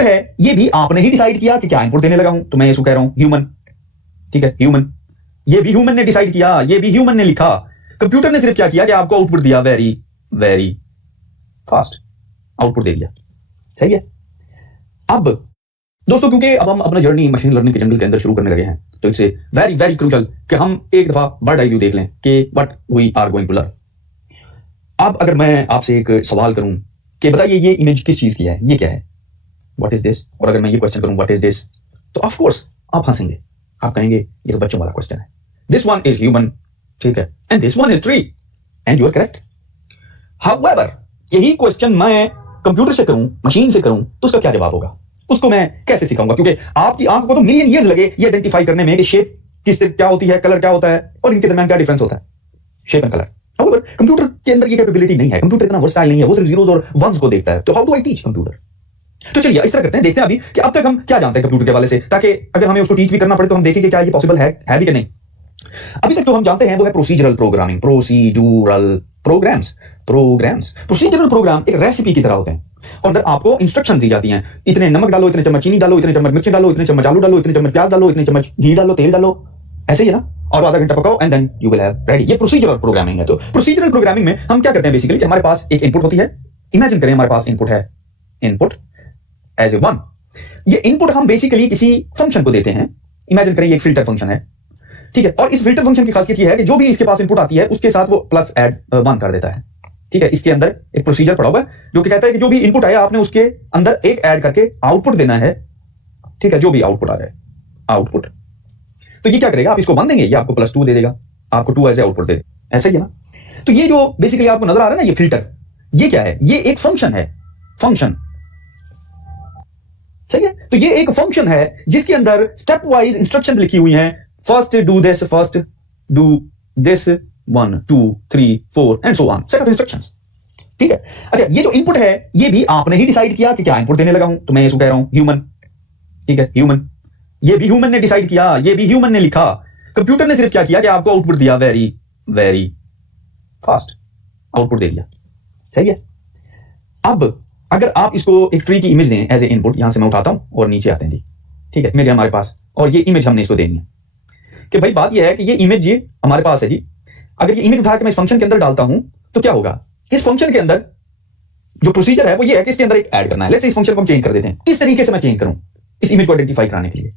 है ये भी आपने ही डिसाइड किया कि क्या इनपुट देने लगा हूं, तो मैं इसको कह रहा हूं ह्यूमन। ठीक है, ह्यूमन, ये भी ह्यूमन ने डिसाइड किया, ये भी ह्यूमन ने लिखा। कंप्यूटर ने सिर्फ क्या किया कि आपको आउटपुट दिया, वेरी वेरी फास्ट आउटपुट दे दिया। सही है। अब दोस्तों, क्योंकि अब हम अपना जर्नी मशीन लर्निंग के जंगल के अंदर शुरू करने लगे हैं, तो इट्स वेरी वेरी क्रूशल कि हम एक दफा बर्ड आई व्यू देख लें कि what we are going to learn. अब अगर मैं आपसे एक सवाल करूं कि बताइए ये इमेज किस चीज की है, ये क्या है, व्हाट इज दिस, और अगर मैं ये क्वेश्चन करूं व्हाट इज दिस, तो ऑफ कोर्स आप हंसेंगे, आप कहेंगे ये तो बच्चों वाला क्वेश्चन है, दिस वन इज ह्यूमन, ठीक है, and this one is tree, and you are correct. However, यही क्वेश्चन मैं कंप्यूटर से करूं, मशीन से करूं, तो उसका क्या जवाब होगा, उसको मैं कैसे सिखाऊंगा? क्योंकि आपकी आंख को तो मिलियन ईयर्स लगे ये आइडेंटिफाई करने में कि शेप किस क्या होती है, कलर क्या होता है, और इनके दरमियान क्या डिफरेंस होता है, shape and colour. However computer के अंदर ये कैपेबिलिटी नहीं है, कंप्यूटर इतना वर्सटाइल नहीं है, वो सिर्फ जीरोस और वंस को देखता है। तो how do I teach computer? तो चलिए इस तरह करते हैं, देखते हैं अभी कि अब तक हम क्या जानते हैं कंप्यूटर के हवाले से, ताकि अगर हमें उसको टीच भी करना पड़े तो हम देखें कि क्या ये पॉसिबल है भी कि नहीं। अभी तक जो हम जानते हैं वो है procedural programming, procedural programs. Procedural program एक रेसिपी की तरह होते हैं, और अंदर आपको इंस्ट्रक्शन दी जाती हैं, इतने नमक डालो, इतने चम्मच चीनी डालो, इतने चम्मच मिर्ची डालो, इतने चम्मच आलू डालो, इतने चम्मच प्याज डालो, इतने चम्मच घी डालो, तेल डालो, ऐसे ही है ना, और आधा घंटा पकाओ and then you will have ready. ये प्रोसीजरल प्रोग्रामिंग है। तो प्रोसीजरल प्रोग्रामिंग में हम क्या करते हैं बेसिकली कि हमारे पास एक इनपुट होती है, इमेजिन करें हमारे पास इनपुट है, इनपुट एज ए वन, ये इनपुट हम बेसिकली किसी फंक्शन को देते हैं, इमेजिन करें ये एक फिल्टर फंक्शन है, ठीक है, और इस फिल्टर फंक्शन की खासियत ये है कि जो भी इसके पास इनपुट आती है उसके साथ वो प्लस ऐड वन कर देता है। ठीक है, इसके अंदर एक प्रोसीजर पड़ा हुआ है जो कि कहता है कि जो भी इनपुट आया आपने उसके अंदर एक ऐड करके आउटपुट देना है। ठीक है, जो भी आउटपुट आ जाए, आउटपुट, तो ये क्या करेगा, आप इसको वन देंगे, ये आपको प्लस टू दे देगा, आपको टू एज ए आउटपुट दे, ऐसा ही है ना। तो ये जो बेसिकली आपको नजर आ रहा है ना, ये फिल्टर, ये क्या है, ये एक फंक्शन है, फंक्शन, सही है। तो ये एक फंक्शन है जिसके अंदर स्टेप वाइज इंस्ट्रक्शन लिखी हुई हैं, first do this, first do this, 1 2 3 4 and so on, set of instructions. ठीक है, अच्छा, ये जो इनपुट है ये भी आपने ही डिसाइड किया कि क्या इनपुट देने लगा हूं, तो मैं इसको कह रहा हूं ह्यूमन। ठीक है, ह्यूमन, ये भी ह्यूमन ने डिसाइड किया, ये भी ह्यूमन ने लिखा। कंप्यूटर ने सिर्फ क्या किया कि आपको आउटपुट दिया, वेरी वेरी फास्ट आउटपुट दे दिया। सही है। अब अगर आप इसको एक ट्री की इमेज दें एज ए इनपुट, यहां से मैं उठाता हूं और नीचे आते हैं जी। ठीक है, इमेज है हमारे पास, और ये इमेज हमने इसको देनी है कि भाई बात ये है कि ये इमेज ये हमारे पास है जी। अगर ये इमेज उठा के मैं इस फंक्शन के अंदर डालता हूं तो क्या होगा, इस फंक्शन के अंदर जो प्रोसीजर है वो ये है कि इसके अंदर एक ऐड करना है। लेट्स से इस फंक्शन को हम चेंज कर देते हैं। किस तरीके से मैं चेंज करूं इस इमेज को आइडेंटिफाई कराने के लिए?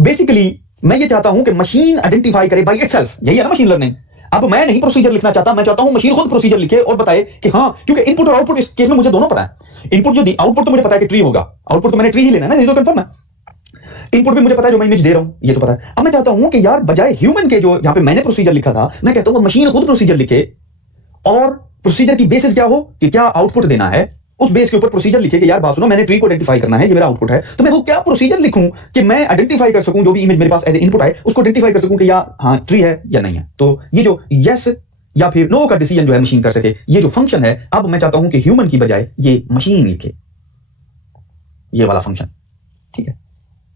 बेसिकली मैं ये चाहता हूं कि मशीन आइडेंटिफाई करे बाय इटसेल्फ, यही है ना मशीन लर्निंग। अब मैं नहीं प्रोसीजर लिखना चाहता, मैं चाहता हूं मशीन खुद प्रोसीजर लिखे और बताए कि हाँ, क्योंकि इनपुट और आउटपुट इस केस में मुझे दोनों पता है। इनपुट जो आउटपुट तो मुझे पता है कि ट्री होगा, आउटपुट तो मैंने ट्री ही लेना है ना, ये तो कंफर्म है। इनपुट भी मुझे पता है, जो मैं इमेज दे रहा हूं ये तो पता है। अब मैं चाहता हूं कि यार बजाय ह्यूमन के जो यहां पे मैंने प्रोसीजर लिखा था, मैं कहता हूं मशीन खुद प्रोसीजर लिखे, और प्रोसीजर की बेसिस क्या हो कि क्या आउटपुट देना है, उस बेस के ऊपर प्रोसीजर लिखे कि यार बात सुनो, मैंने ट्री को आइडेंटिफाई करना है, ये मेरा आउटपुट है, तो मैं वो क्या प्रोसीजर लिखूं कि मैं आइडेंटिफाई कर सकूं, जो भी इमेज मेरे पास एज ए इनपुट आए उसको आइडेंटिफाई कर सकूं कि यार हाँ ट्री है या नहीं है। तो ये जो यस या फिर नो का डिसीजन जो है मशीन कर सके, ये जो फंक्शन है, अब मैं चाहता हूं कि ह्यूमन की बजाय ये मशीन लिखे, ये वाला फंक्शन। ठीक है,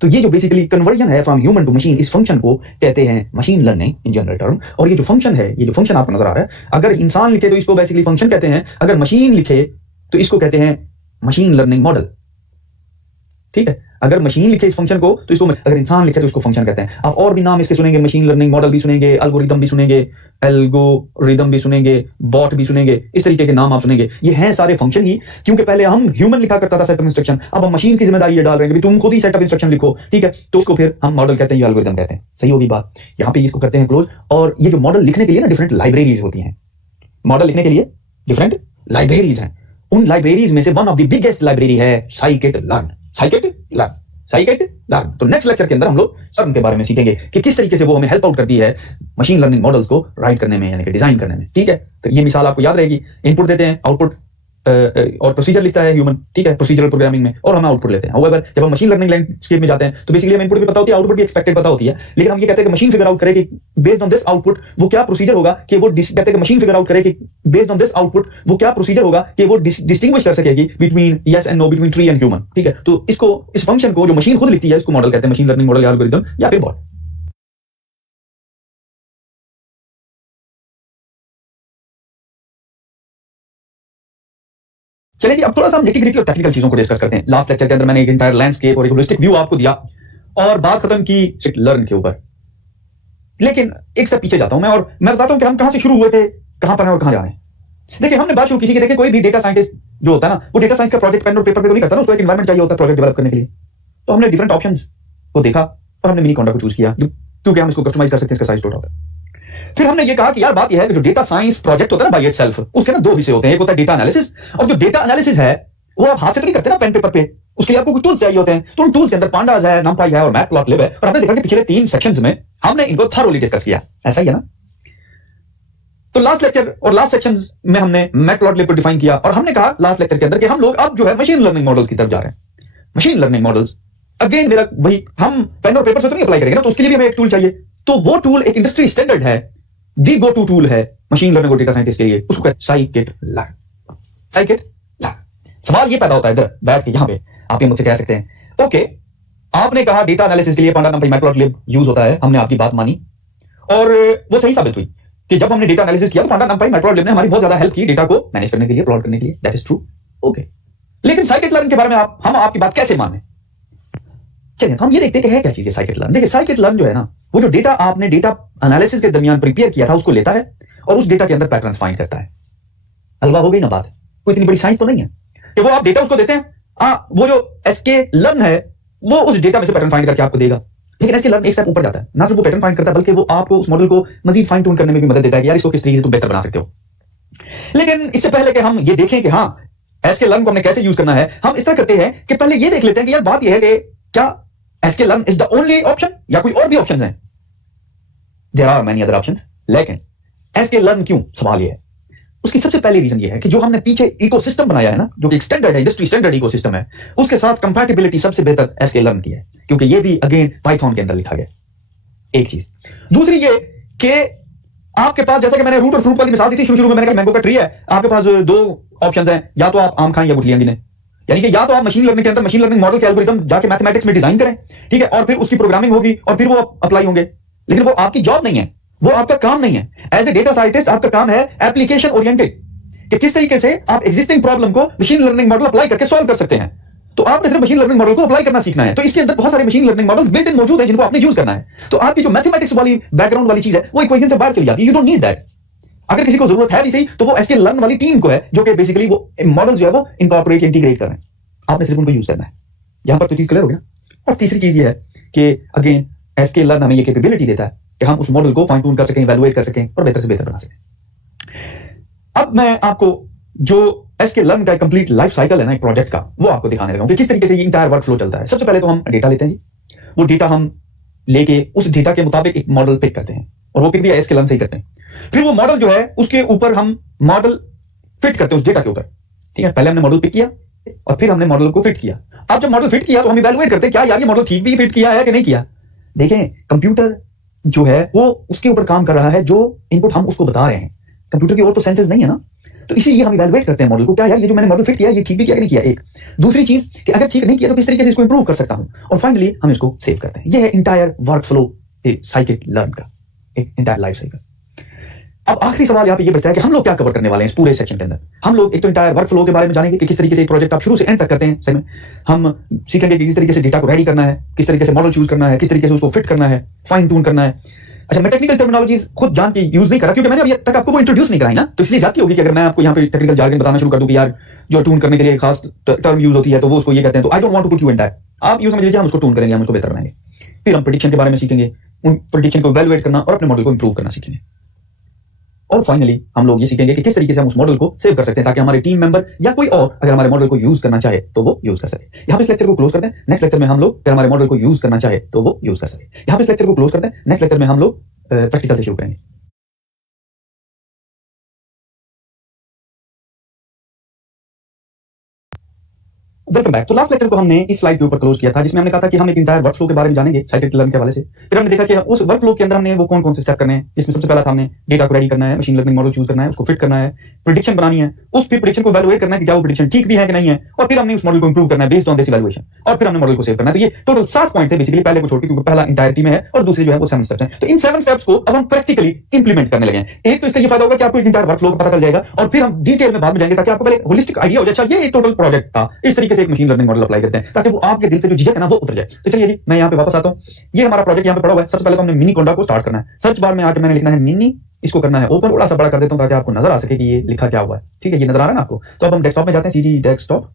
तो ये जो बेसिकली कन्वर्जन है फ्रॉम ह्यूमन टू मशीन, इस फंक्शन को कहते हैं machine learning in general term. और ये जो फंक्शन है, ये जो फंक्शन आपको नजर आ रहा है, अगर इंसान लिखे तो इसको बेसिकली फंक्शन कहते हैं, अगर मशीन लिखे तो इसको कहते हैं मशीन लर्निंग मॉडल। ठीक है, अगर मशीन लिखे इस फंक्शन को तो इसको, अगर इंसान लिखे तो इसको फंक्शन कहते हैं। आप और भी नाम इसके सुनेंगे, मशीन लर्निंग मॉडल भी सुनेंगे, एल्गोरिदम भी सुनेंगे, एल्गोरिदम भी सुनेंगे, बॉट भी सुनेंगे, इस तरीके के नाम आप सुनेंगे। ये हैं सारे फंक्शन ही, क्योंकि पहले हम ह्यूमन लिखा करता था सेट ऑफ इंस्ट्रक्शन, अब हम मशीन की जिम्मेदारी ये डाल रहे हैं कि तुम खुद ही सेट ऑफ इंस्ट्रक्शन लिखो। ठीक है, तो उसको फिर हम मॉडल कहते हैं, एल्गोरिदम कहते हैं। सही होगी बात, यहाँ पे इसको करते हैं क्लोज। और ये जो मॉडल लिखने के लिए ना डिफरेंट लाइब्रेरीज होती हैं, मॉडल लिखने के लिए डिफरेंट लाइब्रेरीज हैं। उन लाइब्रेरीज में से one of the biggest library है scikit learn. Scikit learn, scikit learn. तो नेक्स्ट लेक्चर के अंदर हम लोग सब उनके बारे में सीखेंगे कि किस तरीके से वो हमें हेल्प आउट करती है मशीन लर्निंग मॉडल्स को राइट करने में, यानी कि डिजाइन करने में। ठीक है, तो ये मिसाल आपको याद रहेगी, इनपुट देते हैं, आउटपुट और प्रोसीजर लिखता है ह्यूमन। ठीक है, प्रोसीजरल प्रोग्रामिंग में, और हम आउटपुट लेते हैं। हाउएवर जब हम मशीन लर्निंग लैंडस्केप में जाते हैं तो बेसिकली हमें इनपुट भी पता होती है, आउटपुट भी एक्सपेक्टेड पता होती है, लेकिन हम ये कहते हैं कि मशीन फिगर आउट करे कि बेस्ड ऑन दिस आउटपुट वो क्या प्रोसीजर होगा, कि वो कहते हैं कि मशीन फिगर आउट करे कि बेस्ड ऑन दिस आउटपुट वो क्या प्रोसीजर होगा कि वो डिस्टिंग्विश कर सकेगी between yes and no, between tree and human. ठीक है, तो इसको, इस फंक्शन को जो मशीन खुद लिखती है, इसको मॉडल कहते हैं, मशीन लर्निंग मॉडल या एल्गोरिदम या फिर बॉट। चलिए जी, अब थोड़ा सा हम निटी-ग्रिटी और टेक्निकल चीजों को डिस्कस करते हैं। लास्ट लेक्चर के अंदर मैंने एक एंटायर लैंडस्केप और एक होलिस्टिक व्यू आपको दिया और बात खत्म की लर्न के ऊपर। लेकिन एक स्टेप पीछे जाता हूं मैं और मैं बताता हूं कि हम कहां से शुरू हुए थे, कहां पर हैं और कहां जा रहे हैं। देखिए, हमने बात शुरू की थी कि देखिए कोई भी डेटा साइंटिस्ट जो होता है ना, वो डेटा साइंस का प्रोजेक्ट पेन और पेपर पे तो नहीं करता ना, उसको एक एनवायरनमेंट चाहिए होता है प्रोजेक्ट डेवलप करने के लिए। तो हमने डिफरेंट ऑप्शंस को देखा और हमने मिनीकोंडा को चूज किया क्योंकि हम इसको कस्टमाइज कर सकते हैं, इसका साइज छोटा होता है। फिर हमने ये कहा कि यार बात यह है कि जो डेटा साइंस प्रोजेक्ट होता है ना बाय इटसेल्फ, उसके ना दो हिस्से होते हैं। एक होता है डेटा एनालिसिस, और जो डेटा एनालिसिस है वो आप हाथ से तो नहीं करते ना पेन पेपर पे, उसके लिए आपको कुछ टूल्स चाहिए होते हैं। तो उन टूल्स के अंदर पांडास है, नमपाई है और मैटप्लॉटलिब है। और हमने देखा कि पिछले 3 सेक्शंस में हमने इनको थॉरोली डिस्कस किया। ऐसा ही है ना? तो लास्ट लेक्चर और लास्ट सेक्शन में हमने मैटप्लॉटलिब को डिफाइन किया और हमने कहा लास्ट लेक्चर के अंदर कि हम लोग अब जो है मशीन लर्निंग मॉडल्स की तरफ जा रहे हैं। मशीन लर्निंग मॉडल्स अगेन मेरा वही, हम पेन और पेपर से तो नहीं अप्लाई करेंगे ना, तो उसके लिए भी हमें एक टूल चाहिए। तो वो टूल एक इंडस्ट्री स्टैंडर्ड है, दी गो टू टूल है मशीन लर्निंग और डेटा साइंटिस्ट के लिए, उसको कहते हैं scikit-learn। scikit-learn। सवाल ये पैदा होता है इधर बैठ के, यहां पे आप ये मुझसे कह सकते हैं ओके, आपने कहा डेटा एनालिसिस के लिए पांडा, नमपाई, मैटप्लॉटलिब यूज होता है, हमने आपकी बात मानी और वो सही साबित हुई कि जब हमने डेटा एनालिसिस किया तो पांडा, नमपाई, मैटप्लॉटलिब ने हमारी बहुत ज्यादा हेल्प की डेटा को मैनेज करने के लिए, प्लॉट करने के लिए। That is true, okay. लेकिन scikit-learn के बारे में हम आपकी बात कैसे माने? चलिए हम ये देखते हैं कि है क्या चीज है scikit-learn। देखिए scikit-learn जो है ना, वो जो डेटा आपने डेटा एनालिसिस के दरमियान प्रिपेयर किया था उसको लेता है और उस डेटा के अंदर पैटर्न्स फाइंड करता है। हलवा हो गई ना बात? कोई इतनी बड़ी साइंस तो नहीं है कि वो आप डेटा उसको देते हैं, वो जो sklearn है वो उस डेटा में से पैटर्न फाइंड करके आपको देगा। लेकिन sklearn एक स्टेप ऊपर जाता है, ना सिर्फ वो पैटर्न फाइंड करता है बल्कि वो आपको उस मॉडल को मजीद फाइन ट्यून करने में भी मदद देता है कि यार इसको किस तरीके से तुम बेहतर बना सकते हो। लेकिन इससे पहले कि हम ये देखें कि हाँ sklearn को हमने कैसे यूज करना है, हम इस तरह करते हैं कि पहले ये देख लेते हैं कि यार बात यह है कि क्या sklearn is the only option या कोई और भी ऑप्शंस हैं? There are many other options, लेकिन sklearn क्यों? सवाल ये है। उसकी सबसे पहली रीजन ये है कि जो हमने पीछे इकोसिस्टम बनाया है ना, जो कि एक स्टैंडर्ड है, इंडस्ट्री स्टैंडर्ड इकोसिस्टम है, उसके साथ कंपैटिबिलिटी सबसे बेहतर sklearn की है, क्योंकि ये भी अगेन पाइथन के अंदर लिखा गया। एक चीज। दूसरी ये कि आपके पास, जैसा कि मैंने रूट और फ्रूट वाली मिसाल दी थी शुरू में, मैंने कहा मैंगो का ट्री है, आपके पास दो ऑप्शंस हैं, या तो आप आम खाएं या गुठलियां गिनें। यानी कि या तो आप मशीन लर्निंग के अंदर मशीन लर्निंग मॉडल के एल्गोरिथम जाके मैथमेटिक्स में डिजाइन करें, ठीक है, और फिर उसकी प्रोग्रामिंग होगी और फिर वो अप्लाई होंगे। लेकिन वो आपकी जॉब नहीं है, वो आपका काम नहीं है। एज ए डेटा साइंटिस्ट आपका काम है एप्लीकेशन ओरिएंटेड, कि किस तरीके से आप एग्जिस्टिंग प्रॉब्लम को मशीन लर्निंग मॉडल अप्लाई करके सॉल्व कर सकते हैं। तो आपने सिर्फ मशीन लर्निंग मॉडल को अप्लाई करना सीखना है। तो इसके अंदर बहुत सारे machine learning models built in मौजूद हैं जिनको आपने यूज करना है। तो आपकी जो मैथमेटिक्स वाली बैकग्राउंड वाली चीज है वो इक्वेशन से बाहर चली जाती है, यू डोंट नीड दैट। अगर किसी को जरूरत है भी सही तो वो sklearn वाली टीम को है, जो कि बेसिकली वो मॉडल जो है वो इनकॉर्पोरेट इंटीग्रेट कर रहे हैं, आपने सिर्फ उनको यूज करना है। यहां पर तो चीज क्लियर हो गया। और तीसरी चीज ये है कि अगेन sklearn हमें ये कैपेबिलिटी देता है कि हम उस मॉडल को फाइन ट्यून कर सकें, इवैल्यूएट कर सकें और बेहतर से बेहतर बना सकें। अब मैं आपको जो sklearn का कंप्लीट लाइफ साइकिल है ना एक प्रोजेक्ट का, वो आपको दिखाने लगा हूं कि किस तरीके से ये इंटायर वर्क फ्लो चलता है। सबसे पहले तो हम डेटा लेते हैं जी, वो डेटा हम लेके उस डेटा के मुताबिक एक मॉडल पिक करते हैं और वो पिक भी sklearn से ही करते हैं। फिर वो मॉडल जो है उसके ऊपर हम मॉडल फिट करते हैं उस डेटा के ऊपर, ठीक है। पहले हमने मॉडल पिक किया और फिर हमने मॉडल को फिट किया। अब जब मॉडल फिट किया तो हम इवैल्यूएट करते हैं क्या यार ये मॉडल ठीक भी फिट किया है कि नहीं किया। देखें, कंप्यूटर जो है वो उसके ऊपर काम कर रहा है, जो इनपुट हम उसको बता रहे हैं। कंप्यूटर की और तो सेंसेस नहीं है ना, तो इसीलिए हम इवैल्यूएट करते हैं मॉडल को, क्या यार ये जो मैंने मॉडल फिट किया ये ठीक भी किया कि नहीं किया। एक दूसरी चीज कि अगर ठीक नहीं किया तो किस तरीके से इसको इंप्रूव कर सकता हूं, और फाइनली हम इसको सेव करते हैं। ये है इंटायर वर्क फ्लो scikit-learn का एक इंटायर लाइफ साइकिल। अब आखिरी सवाल यहाँ पे ये बचता है कि हम लोग क्या कवर करने वाले हैं इस पूरे सेक्शन के अंदर। हम लोग एक तो इंटायर वर्क फ्लो के बारे में जानेंगे कि किस तरीके से एक प्रोजेक्ट आप शुरू से एंड तक करते हैं। सही में हम सीखेंगे कि किस तरीके से डेटा को रेडी करना है, किस तरीके से मॉडल चूज करना है, किस तरीके से उसको फिट करना है, फाइन ट्यून करना है। अच्छा, मैं टेक्निकल टर्मिनोलॉजीज खुद जान के यूज नहीं करा क्योंकि मैंने अभी तक आपको वो इंट्रोड्यूस नहीं कराई ना, तो इसलिए जाती होगी कि अगर मैं आपको यहाँ पे टेक्निकल जार्गन बताना शुरू कर दूं कि यार जो ट्यून करने के लिए खास टर्म यूज होती है तो वो उसको ये कहते हैं, तो I don't want to put you in that. आप यूज समझ लीजिए, हम उसको ट्यून करेंगे, हम उसको बेहतर बनाएंगे। फिर हम प्रेडिक्शन के बारे में सीखेंगे, उन प्रेडिक्शन को इवैल्यूएट करना और अपने मॉडल को इंप्रूव करना सीखेंगे। और फाइनली हम लोग ये सीखेंगे कि किस तरीके से हम उस मॉडल को सेव कर सकते हैं ताकि हमारे टीम मेंबर या कोई और अगर हमारे मॉडल को यूज करना चाहे तो वो यूज कर सके। यहाँ पे इस लेक्चर को क्लोज करते हैं। नेक्स्ट लेक्चर में हम लोग अगर हमारे मॉडल को यूज करना चाहे तो वो यूज कर सके। यहाँ पे इस लेक्चर को क्लोज करते हैं। नेक्स्ट लेक्चर में हम लोग प्रैक्टिकल से शुरू करेंगे। Welcome back. तो लास्ट लेक्चर को हमने इस स्लाइड के ऊपर क्लोज किया था, जिसमें हमने कहा था कि हम एक इंटायर वर्कफ्लो के बारे में जानेंगे साइकिल लर्निंग के हवाले से। फिर हमने देखा कि उस वर्कफ्लो के अंदर हमने वो कौन कौन से स्टेप करने हैं। इसमें सबसे पहला था हमने डेटा को रेडी करना है, मशीन लर्निंग मॉडल चूज करना है, उसको फिट करना है, प्रेडिक्शन बनानी है, उस फिर प्रेडिक्शन को इवैल्यूएट करना है कि क्या वो प्रेडिक्शन ठीक भी है कि नहीं है, और फिर हमने उस मॉडल को इंप्रूव करना है बेस्ड ऑन दिस इवैल्यूएशन, और फिर हमने मॉडल को सेव करना है। तो ये टोटल 7 पॉइंट थे बेसिकली, पहले को छोड़ के, क्योंकि पहला इंटायरिटी में है और दूसरे जो है वो 7 स्टेप्स हैं। तो इन 7 स्टेप्स को अब हम प्रैक्टिकली इंप्लीमेंट करने लगे हैं। एक तो इसका ये फायदा होगा कि आपको एक इंटायर वर्कफ्लो का पता चल जाएगा, और फिर हम डिटेल में बाद में जाएंगे ताकि आपको पहले होलिस्टिक आइडिया हो जाए, अच्छा ये एक टोटल प्रोजेक्ट था, इस तरीके से एक मशीन लर्निंग मॉडल अप्लाई करते हैं ताकि वो आपके दिल से जो झिझक है ना वो उतर जाए। तो चलिए जी, मैं यहाँ पे वापस आता हूँ। ये हमारा प्रोजेक्ट यहाँ पे पड़ा हुआ है। सबसे पहले तो हमने मिनी कोंडा को स्टार्ट करना है। सर्च बार में आके मैंने लिखना है मिनी, इसको करना है ओपन, थोड़ा सा बड़ा कर देता हूँ ताकि आपको नजर आ सके कि ये लिखा क्या हुआ है। ठीक है, ये नजर आ रहा है ना आपको। तो अब हम डेस्कटॉप में जाते हैं, सीडी डेस्कटॉप,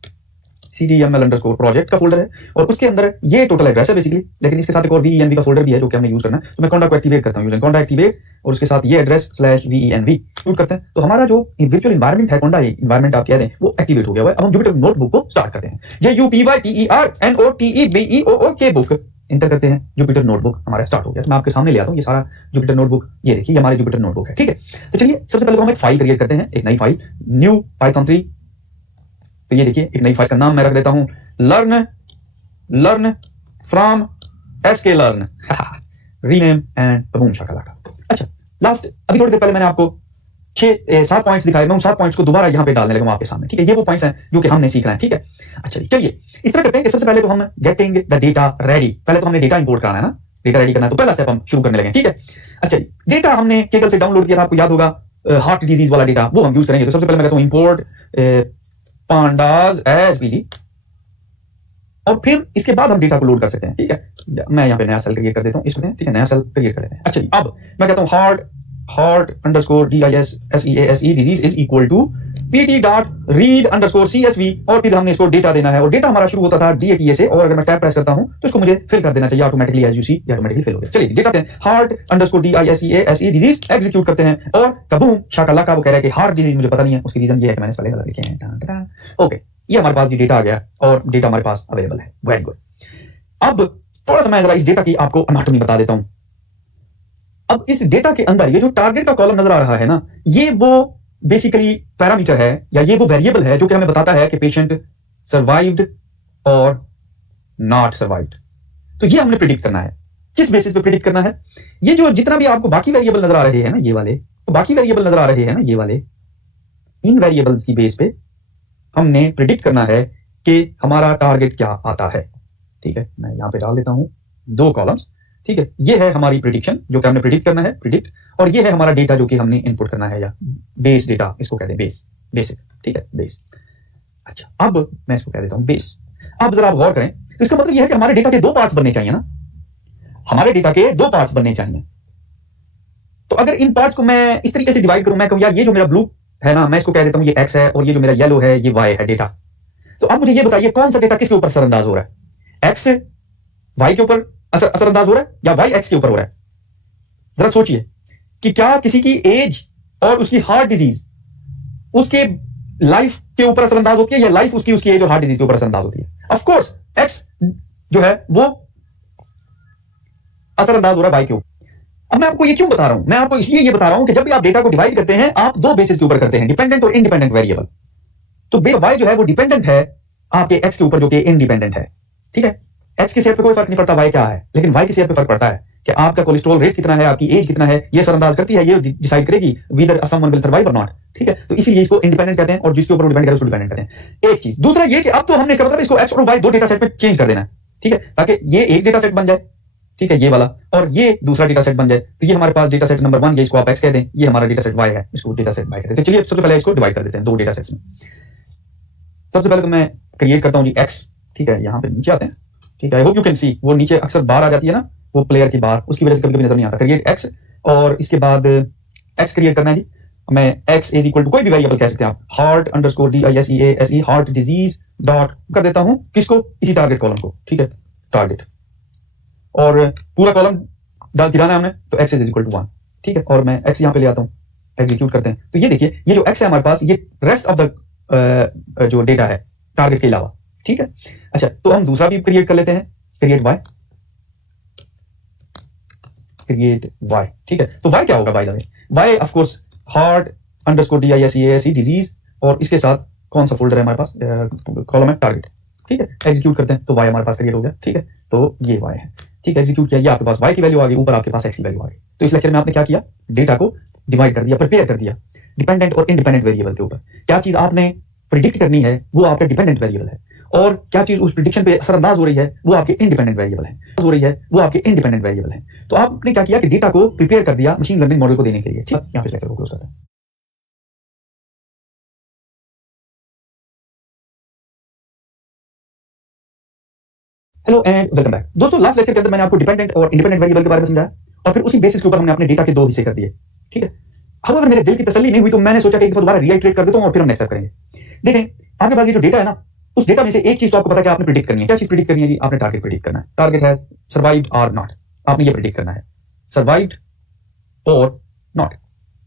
CDML_ प्रोजेक्ट का फोल्डर है, और उसके अंदर ये टोटल एड्रेस है बेसिकली, लेकिन इसके साथ एक और VENV का फोल्डर भी है जो कि हमने यूज करना है। तो मैं कोंडा को एक्टिवेट करता हूँ, यूजिंग कोंडा एक्टिवेट, और उसके साथ ये एड्रेस /VENV यूज करते हैं। तो हमारा जो वर्चुअल एनवायरनमेंट है, कोंडा एनवायरनमेंट आप कह दें, वो एक्टिवेट हो गया हुआ है। अब हम जुपिटर नोटबुक को स्टार्ट करते हैं। JUPYTERNOTEBEOOK बुक इंटर करते हैं। जुपिटर नोटबुक हमारा स्टार्ट हो गया। तो मैं आपके सामने ले आता हूँ ये सारा जुपिटर नोटबुक। ये देखिए, ये हमारी जुपिटर नोटबुक है। ठीक है, तो चलिए सबसे पहले तो हम एक फाइल क्रिएट करते हैं, एक नई फाइल, न्यू पाइथन 3। तो ये देखिए, एक नई फाइल का नाम मैं रख देता हूं learn from sklearn rename and boom shakalaka. अच्छा, लास्ट अभी थोड़ी देर पहले मैंने आपको 7 पॉइंट्स दिखाए, मैं उन 7 पॉइंट्स को दोबारा यहां पे डालने लगा आपके सामने। ठीक है, ये वो पॉइंट्स हैं जो कि हमने सीखना है। ठीक है, अच्छा चलिए इस तरह करते हैं कि सबसे पहले तो हम गेटिंग द डेटा रेडी, पहले तो हमने डेटा इंपोर्ट कराना है ना, डेटा रेडी करना है। तो पहला स्टेप हम शुरू करने लगे। ठीक है, अच्छा डेटा हमने केगल से डाउनलोड किया था, आपको याद होगा, हार्ट डिजीज वाला डेटा, वो हम यूज करेंगे। तो सबसे पहले मैं कहता हूं इंपोर्ट pandas as pd, और फिर इसके बाद हम डेटा को लोड कर सकते हैं। ठीक है, मैं यहाँ पे नया सेल क्रिएट कर देता हूँ इसमें। ठीक है, नया सेल क्रिएट कर देते हैं। अच्छा जी, अब मैं कहता हूँ heart_disease disease is equal to pd.read_csv, और फिर हमने इसको डेटा देना है, और डेटा हमारा शुरू होता था DATA से, और अगर मैं टैब प्रेस करता हूं तो इसको मुझे फिल कर देना चाहिए automatically, as you see automatically fill हो गया। चलिए डेटा दें heart_disease डिजीज, एग्जीक्यूट करते हैं, और कबूम शाकालाका। वो कह रहा है कि हार्ट डिजीज मुझे पता नहीं है, उसकी रीजन ये है कि मैंने पहले गलत लिखे हैं। ओके, ये हमारे पास ये डेटा आ गया, और डेटा हमारे पास अवेलेबल है। Very good. अब थोड़ा सा मैं जरा इस डेटा की आपको अनाटॉमी बता देता हूं। अब इस डेटा के अंदर ये जो टारगेट का कॉलम नजर आ रहा है ना, ये वो बेसिकली पैरामीटर है, या ये वो वेरिएबल है जो कि हमें बताता है कि पेशेंट सर्वाइव्ड और नॉट सर्वाइव्ड। तो ये हमने प्रिडिक्ट करना है। किस बेसिस पे प्रिडिक्ट करना है? ये जो जितना भी आपको बाकी वेरिएबल नजर आ रहे हैं ना, ये वाले तो बाकी वेरिएबल नजर आ रहे हैं ना, ये वाले, इन वेरिएबल्स की बेस पे हमने प्रिडिक्ट करना है कि हमारा टारगेट क्या आता है। ठीक है, मैं यहां पे डाल देता हूं 2 कॉलम्स। ठीक है, ये है हमारी प्रिडिक्शन जो कि हमने प्रिडिक्ट करना है, प्रिडिक्ट, और ये है हमारा डेटा जो कि हमने इनपुट करना है, या बेस डेटा इसको कहते हैं, बेसिक। ठीक है, बेस। अच्छा, अब मैं इसको कह देता हूं बेस। अब जरा आप गौर करें, तो इसका मतलब यह है कि हमारे डेटा के 2 पार्ट्स बनने चाहिए ना, हमारे डेटा के 2 पार्ट्स बनने चाहिए। तो अगर इन पार्ट्स को मैं इस तरीके से डिवाइड करूं, मैं कहूं यार ये जो मेरा ब्लू है ना, मैं इसको कह देता हूं ये एक्स है, और ये जो मेरा येलो है ये वाई है डेटा। तो अब मुझे ये बताइए कौन सा डेटा किसके ऊपर असरअंदाज हो रहा है? एक्स वाई के ऊपर असरअंदाज हो रहा है, या वाई एक्स के ऊपर हो रहा है? जरा सोचिए कि क्या किसी की एज और उसकी हार्ट डिजीज उसके लाइफ के ऊपर असरअंदाज होती है, या लाइफ उसकी एज और हार्ट डिजीज के ऊपर असरअंदाज होती है? ऑफ कोर्स एक्स जो है वो असरअंदाज हो रहा है वाई के ऊपर। अब मैं आपको ये क्यों बता रहा हूं? मैं आपको इसलिए ये बता रहा हूं कि जब भी आप डेटा को डिवाइड करते हैं, आप 2 बेसिस के ऊपर करते हैं, डिपेंडेंट और इंडिपेंडेंट वेरिएबल। तो वाई जो है वो डिपेंडेंट है आपके एक्स के ऊपर जो कि इंडिपेंडेंट है। ठीक है, एक्स की सेहत पे कोई फर्क नहीं पड़ता वाई क्या है, लेकिन वाई की सेहत पे फर्क पड़ता है कि आपका कोलेस्ट्रॉल रेट कितना है, आपकी एज कितना है, ये असरअंदाज करती है, ये डिसाइड करेगी whether someone will survive or not। ठीक है, तो इसीलिए इसको इंडिपेंडेंट कहते हैं, और जिसके ऊपर डिपेंड करे उसको डिपेंडेंट कहते हैं। एक चीज। दूसरा ये कि अब तो हमने इसका मतलब इसको एक्स और वाई 2 डेटा सेट में चेंज कर देना है। ठीक है, ताकि ये एक डेटा सेट बन जाए, ठीक है, ये वाला, और ये दूसरा डेटा सेट बन जाए। तो ये हमारे पास डेटा सेट नंबर 1, ये इसको आप एक्स कह दें, ये हमारा डेटा सेट वाई है, इसको डेटा सेट वाई कहते हैं। तो चलिए सबसे पहले इसको डिवाइड कर देते हैं 2 डेटा सेट्स में। सबसे पहले तो मैं क्रिएट करता हूं जी एक्स। ठीक है, यहां पे नीचे आते हैं। ठीक है, I hope you can see, वो नीचे अक्सर बार आ जाती है ना, वो प्लेयर की बार, उसकी वजह से कभी कभी नजर नहीं आता। क्रिएट एक्स, और इसके बाद एक्स क्रिएट करना है जी। मैं एक्स इज इक्वल टू कोई भी वेरिएबल कह सकते हैं आप, heart_disease हार्ट डिजीज डॉट कर देता हूं किसको, इसी टारगेट कॉलम को। ठीक है, टारगेट, और पूरा कॉलम गिराना है हमने, तो एक्स इज इक्वल टू 1। ठीक है, और मैं एक्स यहां पे ले आता हूं, एग्जीक्यूट करते हैं। तो ये देखिए, ये जो एक्स है हमारे पास, ये रेस्ट ऑफ द जो डेटा है टारगेट के अलावा। ठीक है, अच्छा तो हम दूसरा भी क्रिएट कर लेते हैं, क्रिएट वाई। ठीक है, तो वाई क्या होगा? By the way Y of course heart_disease disease, और इसके साथ कौन सा फोल्डर है हमारे पास, कॉलम है टारगेट। ठीक है, एग्जीक्यूट करते हैं तो y हमारे पास क्रिएट हो गया। ठीक है, तो ये y है। ठीक है, एग्जीक्यूट किया, ये आपके पास y की वैल्यू आ गई, ऊपर आपके पास x की वैल्यू आ गई। तो इस लेक्चर में आपने क्या किया, डेटा को डिवाइड कर दिया, प्रिपेयर कर दिया डिपेंडेंट और इंडिपेंडेंट वेरिएबल के ऊपर। क्या चीज आपने प्रिडिक्ट करनी है वो आपका डिपेंडेंट वेरिएबल है, और क्या चीज उस प्रिडिक्शन पे असरअंदाज हो रही है वो आपके इंडिपेंडेंट वेरिएबल है, तो आपने क्या किया कि डेटा को प्रिपेयर कर दिया मशीन लर्निंग मॉडल को देने के लिए। ठीक है, यहाँ पे लेक्चर को क्लोज करते हैं। Hello and welcome back. दोस्तों, लास्ट लेक्चर के अंदर मैंने आपको डिपेंडेंट और इंडिपेंडेंट वेरिएबल के बारे में समझाया, और फिर उसी बेसिस के ऊपर हमने अपने डेटा के दो हिस्से कर दिए। ठीक है, अब अगर मेरे दिल की तसल्ली नहीं हुई तो मैंने सोचा कि एक दफा दोबारा रीआइट्रेट कर देता हूं और फिर हम नेक्स्ट करेंगे। देखें, आपके पास ये जो डेटा है ना, उस डेटा में से एक चीज तो आपको पता है कि आपने प्रिडिक्ट करनी है। क्या चीज प्रिडिक्ट करनी है जी? आपने टारगेट प्रिडिक्ट करना है। टारगेट है सर्वाइव्ड और नॉट, आपने ये प्रिडिक्ट करना है, सर्वाइव्ड और नॉट,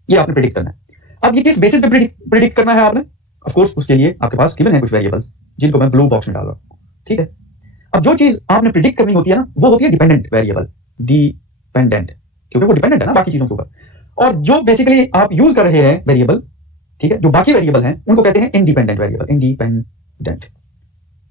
ये आपने प्रिडिक्ट करना है। अब ये किस बेसिस पे प्रिडिक्ट करना है आपने? ऑफ कोर्स उसके लिए आपके पास गिवन है कुछ वेरिएबल्स जिनको मैं ब्लू बॉक्स में डाल रहा हूं। ठीक है, अब जो चीज आपने प्रिडिक्ट करनी होती है ना, वो होती है डिपेंडेंट वेरिएबल, डिपेंडेंट, क्योंकि वो डिपेंडेंट है ना बाकी चीजों के ऊपर। और जो बेसिकली आप यूज कर रहे हैं वेरिएबल, ठीक है, जो बाकी वेरिएबल हैं उनको कहते हैं इंडिपेंडेंट वेरिएबल, इंडिपेंडेंट।